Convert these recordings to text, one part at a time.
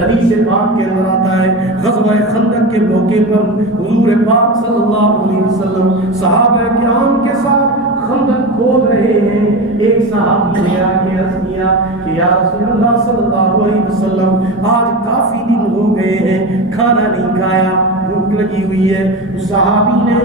حدیث پاک کے اندر آتا ہے غزوہ خندق کے موقع پر حضور پاک صلی اللہ علیہ وسلم صحابہ کرام کے ساتھ خندق کھود رہے ہیں. ایک صحابی نے آ کے عرض کیا کہ یا رسول اللہ صلی اللہ علیہ وسلم آج کافی دن ہو گئے ہیں کھانا نہیں کھایا, بھوک لگی ہوئی ہے. اس صحابی نے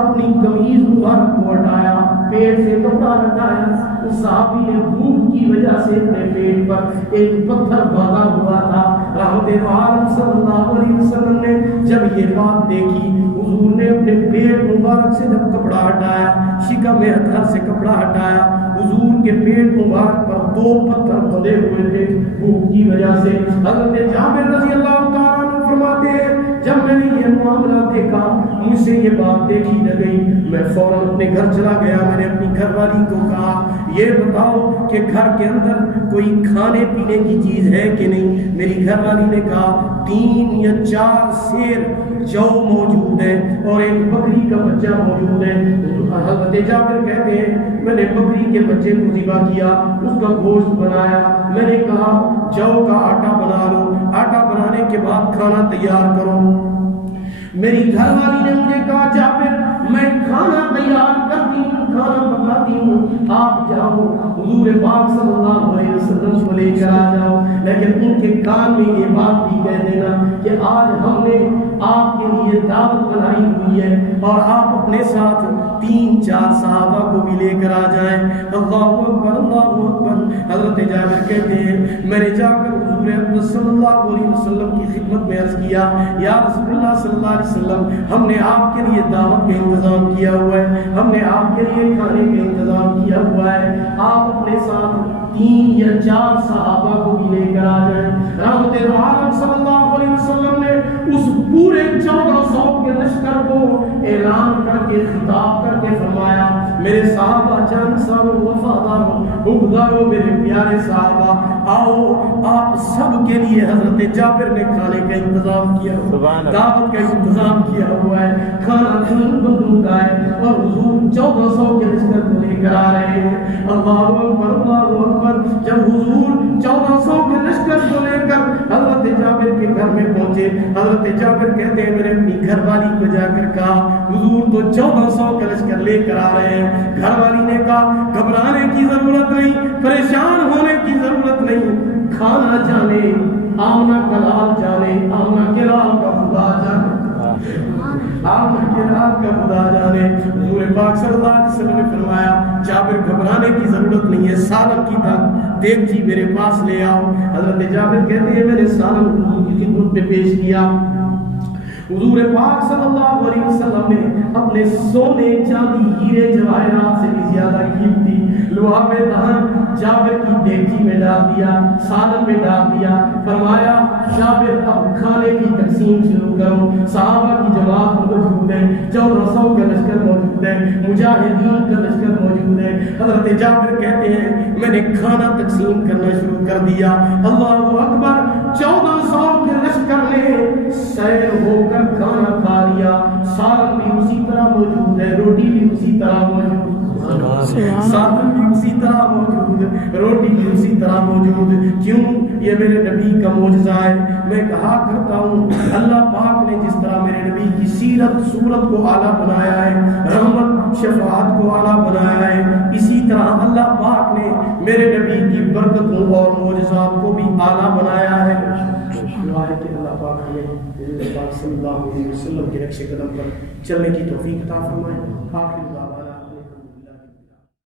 اپنی قمیض مبارک کو ہٹایا, پیٹ سے کپڑا ہٹایا. اس صحابی نے بھوک کی وجہ سے اپنے پیٹ پر ایک پتھر باندھا ہوا تھا. رحمت عالم صلی اللہ علیہ وسلم نے جب یہ بات دیکھی, حضور نے اپنے پیٹ مبارک سے جب کپڑا ہٹایا, شکم اطہر سے کپڑا ہٹایا, حضور کے پیٹ مبارک پر 2 پتھر بندھے ہوئے تھے بھوک کی وجہ سے. حضرت جابر رضی اللہ تعالیٰ عنہ فرماتے ہیں جب میں نے یہ معاملہ دیکھا مجھ سے یہ بات دیکھی نہ گئی, میں فوراً اپنے گھر چلا گیا. میں نے اپنی گھر والی کو کہا یہ بتاؤ کہ گھر کے اندر کوئی کھانے پینے کی چیز ہے کہ نہیں. میری گھر والی نے کہا 3 یا 4 سیر جو موجود ہے اور ایک بکری کا بچہ موجود ہے. حضرت جابر کہتے ہیں میں نے بکری کے بچے کو ذبح کیا, اس کا گوشت بنایا. میں نے کہا جو کا آٹا بنا لو, آٹا بنانے کے بعد کھانا تیار کرو. میری گھر والی نے مجھے کہا جابر میں کھانا تیار کرتی ہوں, کھانا پکاتی ہوں, آپ جاؤ حضور پاک صلی اللہ علیہ وسلم کو لے کر آ جاؤ. لیکن ان کے کان میں یہ بات بھی کہہ دینا کہ آج ہم نے آپ کے لیے دعوت بنائی ہوئی ہے اور آپ اپنے ساتھ 3-4 صحابہ کو بھی لے کر آ جائیں. اللہ اکبر اللہ اکبر. حضرت جابر کہتے ہیں میں نے جا کر حضور اکرم صلی اللہ علیہ وسلم کی خدمت میں عرض کیا یا رسول اللہ صلی اللہ علیہ وسلم ہم نے آپ کے لیے دعوت کا انتظام کیا ہوا ہے, ہم نے آپ کے لیے کھانے کا انتظام کیا ہوا ہے, آپ اپنے ساتھ 3 یا 4 صحابہ کو بھی لے کر آ جائیں. رحمت عالم صلی اللہ علیہ وسلم نے اس پورے 1400 کے لشکر کو اعلان کر کے خطاب کر کے فرمایا میرے صحابہ جان سارو وفادارو حقدارو میرے پیارے صحابہ آؤ آپ سب کے لیے. حضرت جابر نے کھانے کا انتظام کیا ہوا ہے, دعوت کا انتظام کیا ہوا ہے, کھانا بندوق ہے اور حضور 1400 کے لشکر کو لے کر آ رہے ہیں. اللہ اکبر اللہ اکبر. جب حضور 1400 کے لشکر کو لے کر حضرت جابر کے گھر میں پہنچے, حضرت جابر کہتے ہیں میں نے اپنی گھر والی کو جا کر کہا حضور تو 1400 کا لشکر لے کر آ رہے ہیں. گھر والی نے کہا گھبرانے کی ضرورت نہیں, پریشان ہونے کی ضرورت نہیں, کھانا جانے آمنہ کلال جانے, آمنہ کلال کا خدا جانے, آمنہ کلال کا خدا جانے. حضور پاک صلی اللہ علیہ وسلم نے فرمایا جابر گھبرانے کی ضرورت نہیں ہے, سالن کی دیگچی میرے پاس لے آؤ. حضرت جابر کہتے ہیں میں نے سالن حضور کی خدمت میں پیش کیا. حضور پاک صلی اللہ علیہ وسلم نے اپنے سونے چاندی ہیرے جواہرات سے بھی زیادہ قیمتی لعاب دہن جابر کی دیگچی میں ڈال دیا, سالن میں ڈال دیا. فرمایا جابر اب کھانے کی تقسیم شروع کرو. صحابہ کی جماعت موجود ہے, 1400 کا لشکر موجود ہے, مجاہدین کا لشکر موجود ہے. حضرت جابر کہتے ہیں میں نے کھانا تقسیم کرنا شروع کر دیا. اللہ اکبر. 1400 کے لشکر نے سیر ہو کر کھانا کھا لیا. سالن بھی اسی طرح موجود ہے, روٹی بھی اسی طرح موجود, سالن بھی اسی طرح موجود, روٹی بھی اسی طرح موجود. کیوں؟ یہ میرے نبی کا معجزہ ہے. میں کہا کرتا ہوں اللہ پاک نے جس طرح میرے نبی کی سیرت صورت کو اعلیٰ بنایا ہے, رحمت شفاعت کو اعلیٰ بنایا ہے, اسی طرح اللہ پاک نے میرے نبی کی برکتوں اور معجزات کو بھی اعلیٰ بنایا ہے. دعا ہے کہ اللہ پاک ہمیں صلی اللہ علیہ وسلم کے نقش قدم پر چلنے کی توفیق عطا فرمائے.